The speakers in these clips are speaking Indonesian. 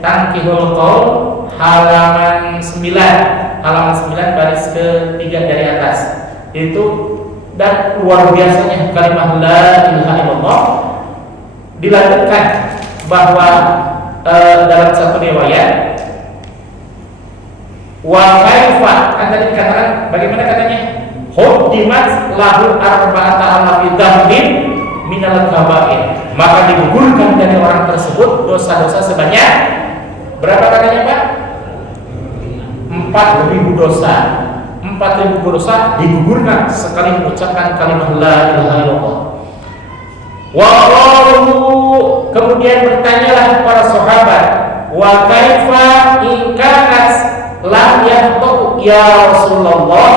Tangkihul Qaul halaman 9 baris ke-3 dari atas. Itu dan luar biasanya kalimat la ilaha illallah dilanjutkan bahwa dalam satu riwayat wa kaifa, kan tadi dikatakan bagaimana katanya, huddimat lahu arba'ata alafi dzambin minal kaba'ir, maka digugurkan dari orang tersebut dosa-dosa sebanyak berapa katanya Pak? 4.000 dosa. 4.000 dosa digugurkan sekali mengucapkan kalimat la ilaha illallah. Wa qalu, kemudian bertanyalah para sahabat, wa kaifa in kanat lam yahtu ya Rasulullah,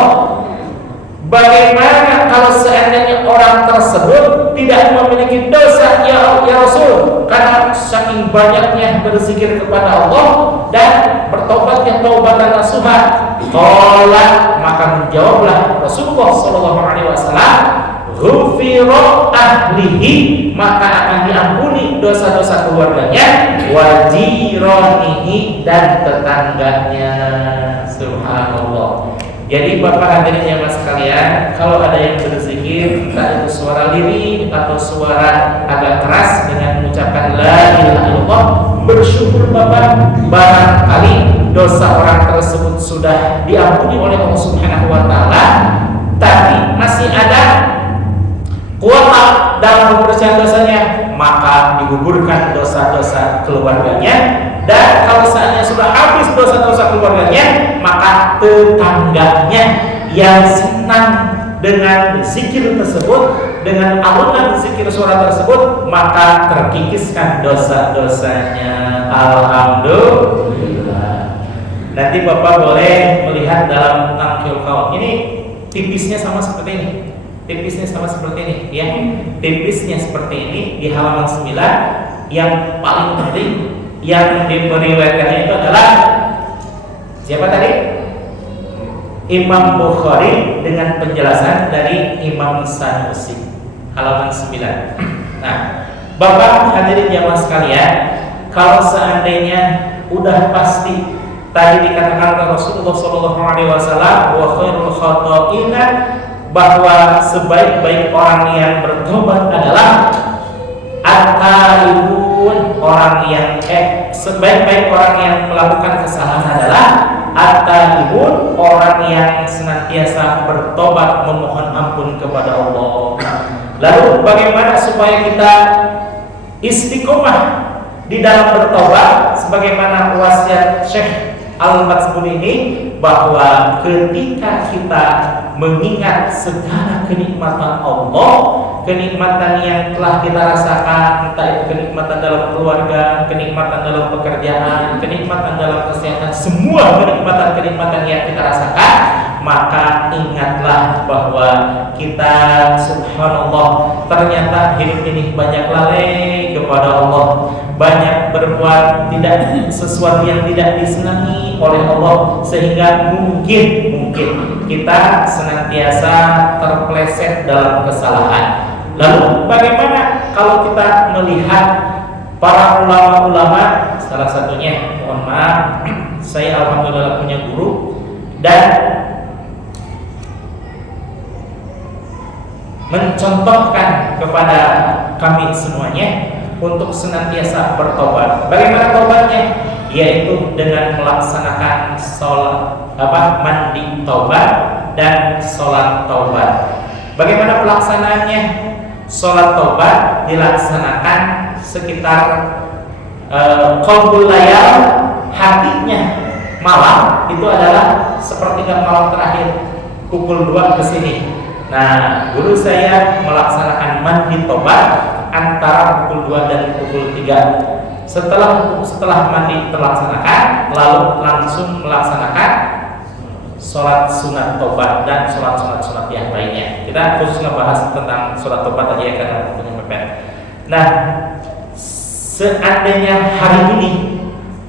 bagaimana kalau seandainya orang tersebut tidak memiliki dosa ya Rasul, karena saking banyaknya berzikir kepada Allah dan bertobatnya taubatan nasuha. Qala, maka menjawablah Rasulullah sallallahu alaihi wasallam, ghufira ahlihi, maka akan diampuni dosa-dosa keluarganya, wa jiranihi, dan tetangganya. Subhanallah. Jadi Bapak hadirin jamaah sekalian, kalau ada yang berzikir, entah itu suara lirik atau suara agak keras dengan mengucapkan la ilaha illallah, bersyukur Bapak, barangkali dosa orang tersebut sudah diampuni oleh Allah Subhanahu wa taala, tapi masih ada kuota dalam pembersihan dosanya, maka digugurkan dosa-dosa keluarganya. Dan kalau seandainya sudah habis dosa-dosa keluarganya, maka tetangganya yang senang dengan zikir tersebut, dengan alunan zikir suara tersebut, maka terkikiskan dosa-dosanya. Alhamdulillah. Nanti Bapak boleh melihat dalam Tangkihul Qaul. Ini tipisnya sama seperti ini. Tipisnya sama seperti ini, ya. Tipisnya seperti ini di halaman 9. Yang paling penting yang diriwayatkannya itu adalah siapa tadi? Imam Bukhari dengan penjelasan dari Imam Sanusi, halaman 9. Nah, Bapak hadirin jamaah sekalian, kalau seandainya udah pasti tadi dikatakan oleh Rasulullah SAW, wa khairul khata'ina, bahwa sebaik-baik orang yang bertobat adalah at-taibun, orang yang sebaik-baik orang yang melakukan kesalahan adalah at-taibun, orang yang senantiasa bertobat memohon ampun kepada Allah. Lalu bagaimana supaya kita istiqomah di dalam bertobat, sebagaimana wasiat Syekh Al-Matsbuni ini, bahwa ketika kita mengingat segala kenikmatan Allah, kenikmatan yang telah kita rasakan, entah itu kenikmatan dalam keluarga, kenikmatan dalam pekerjaan, kenikmatan dalam kesehatan, semua kenikmatan-kenikmatan yang kita rasakan, maka ingatlah bahwa kita, subhanallah, ternyata hidup ini banyak lalai kepada Allah, banyak berbuat tidak sesuatu yang tidak disenangi oleh Allah, sehingga mungkin kita senantiasa terpleset dalam kesalahan. Lalu bagaimana kalau kita melihat para ulama-ulama, salah satunya, mohon maaf, saya alhamdulillah punya guru dan mencontohkan kepada kami semuanya untuk senantiasa bertobat. Bagaimana tobatnya? Yaitu dengan melaksanakan mandi taubat dan sholat taubat. Bagaimana pelaksanaannya? Sholat taubat dilaksanakan sekitar qalbul layal, hatinya malam itu adalah sepertiga malam terakhir, pukul 2 ke sini. Nah, guru saya melaksanakan mandi taubat antara pukul 2 dan pukul 3. Setelah mandi terlaksanakan, lalu langsung melaksanakan sholat sunat tobat dan sholat sunat yang lainnya. Kita khusus ngebahas tentang sholat tobat aja ya, karena waktunya mepet. Nah, seandainya hari ini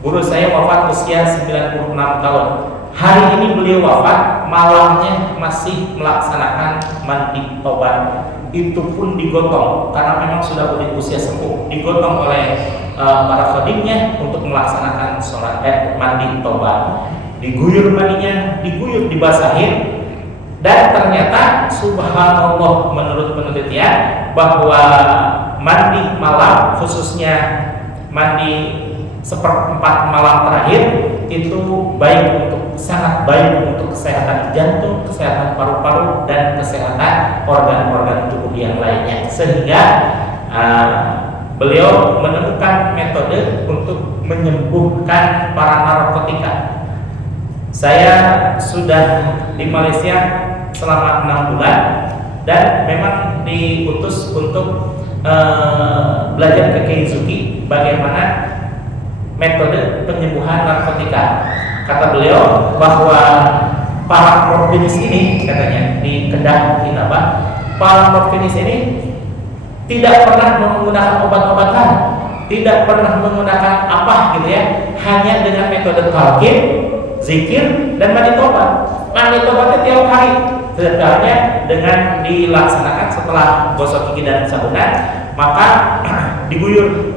guru saya wafat usia 96 tahun. Hari ini beliau wafat, malamnya masih melaksanakan mandi tobat itu pun digotong karena memang sudah usia sepuh, digotong oleh para khadimnya untuk melaksanakan sholat mandi tobat. Diguyur mandinya, diguyur, dibasahin, dan ternyata subhanallah menurut penelitian bahwa mandi malam, khususnya mandi seperempat malam terakhir, itu sangat baik untuk kesehatan jantung, kesehatan paru-paru, dan kesehatan organ-organ tubuh yang lainnya. Sehingga beliau menemukan metode untuk menyembuhkan para narkotika. Saya sudah di Malaysia selama 6 bulan dan memang diutus untuk belajar ke Keizuki bagaimana metode penyembuhan narkotika. Kata beliau bahwa para morfinis ini, katanya di Kedah, Inabah, para morfinis ini tidak pernah menggunakan obat-obatan, tidak pernah menggunakan apa gitu ya, hanya dengan metode talqin, zikir, dan mandi tobat. Mandi tobatnya tiap hari, sebenarnya dengan dilaksanakan setelah gosok gigi dan sabunan, maka diguyur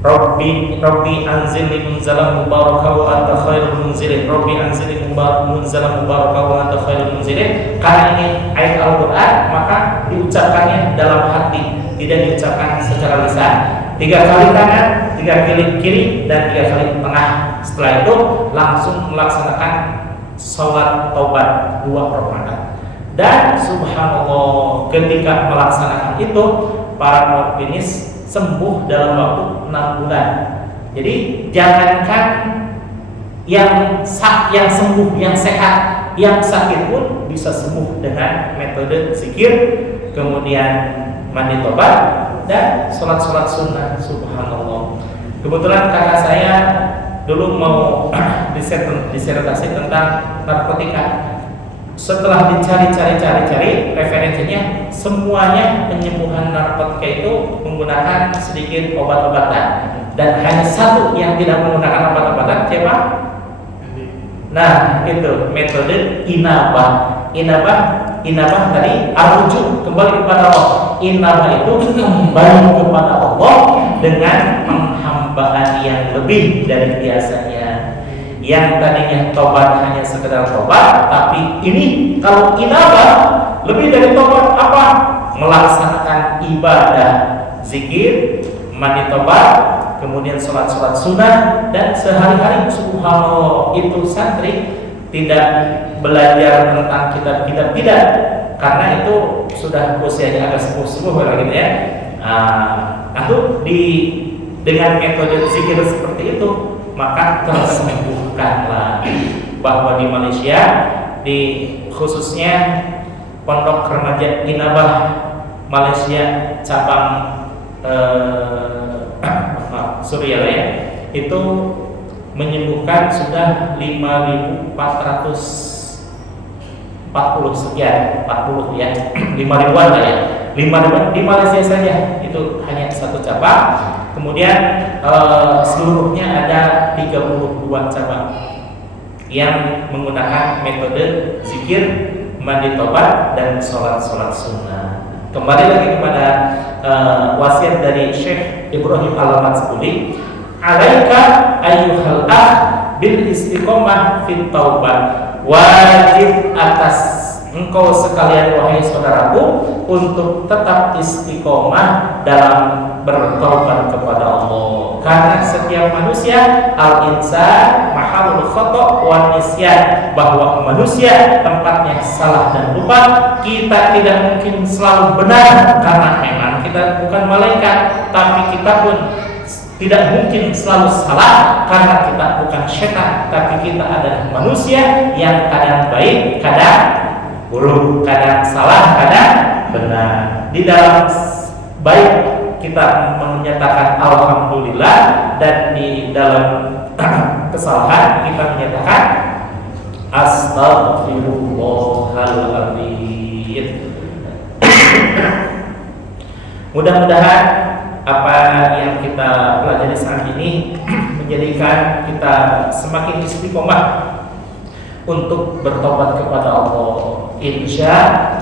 Rabbi anzilni munzalan mubarakaw wa anta khairul munzilin. Rabbi anzilni munzalan mubarakaw wa anta khairul munzilin. Karena ini ayat Al-Qur'an, maka diucapkannya dalam hati, tidak diucapkan secara lisan. 3 kali kanan, 3 kali kiri, dan 3 kali tengah. Setelah itu langsung melaksanakan sholat taubat 2 rakaat. Dan subhanallah, ketika melaksanakan itu, para morfinis sembuh dalam waktu 6 bulan. Jadi jangankan yang sembuh, yang sehat, yang sakit pun bisa sembuh dengan metode zikir, kemudian mandi tobat, dan sholat sunnah. Subhanallah. Kebetulan kakak saya dulu mau disertasi tentang narkotika. Setelah dicari referensinya, semuanya penyembuhan narkotika itu menggunakan sedikit obat-obatan, dan hanya satu yang tidak menggunakan obat-obatan. Siapa? Nah, itu metode inabah tadi arrujuk, kembali kepada Allah. Inabah itu kembali kepada Allah dengan penghambaan yang lebih dari biasanya. Yang tadinya tobat hanya sekedar tobat, tapi ini kalau inabah lebih dari tobat, apa? Melaksanakan ibadah, zikir, mandi tobat, kemudian sholat sunnah, dan sehari-hari subhanallah. Itu santri tidak belajar tentang kitab-kitab, tidak, karena itu sudah usianya agak sepuh-sepuh gitu ya. Lalu dengan metode zikir seperti itu, maka tersembuhkanlah. Bahwa di Malaysia, khususnya Pondok Remaja Inabah Malaysia cabang Suriah ya, itu menyembuhkan sudah 5.440 sekian, 40 ya, 5.000-an lah ya, 5.000 di Malaysia saja, itu hanya satu cabang. Kemudian seluruhnya ada 32 cabang yang menggunakan metode zikir, mandi tobat, dan sholat sunnah. Kembali lagi kepada wasiat dari Syekh Ibrahim Al-Matsbuli, alaika ayyuhal akh bil istiqomah fit taubat. Wajib atas engkau sekalian wahai saudaraku untuk tetap istiqomah dalam bertaubat kepada Allah. Karena setiap manusia al-insan mahalul khata' wan nisyan, bahwa manusia tempatnya salah dan lupa. Kita tidak mungkin selalu benar karena memang kita bukan malaikat, tapi kita pun tidak mungkin selalu salah karena kita bukan setan, tapi kita adalah manusia yang kadang baik, kadang buruk, kadang salah, kadang benar. Di dalam baik kita menyatakan alhamdulillah, dan di dalam kesalahan kita menyatakan astagfirullahaladzim. Mudah-mudahan apa yang kita pelajari saat ini menjadikan kita semakin istiqomah untuk bertobat kepada Allah. Insya Allah.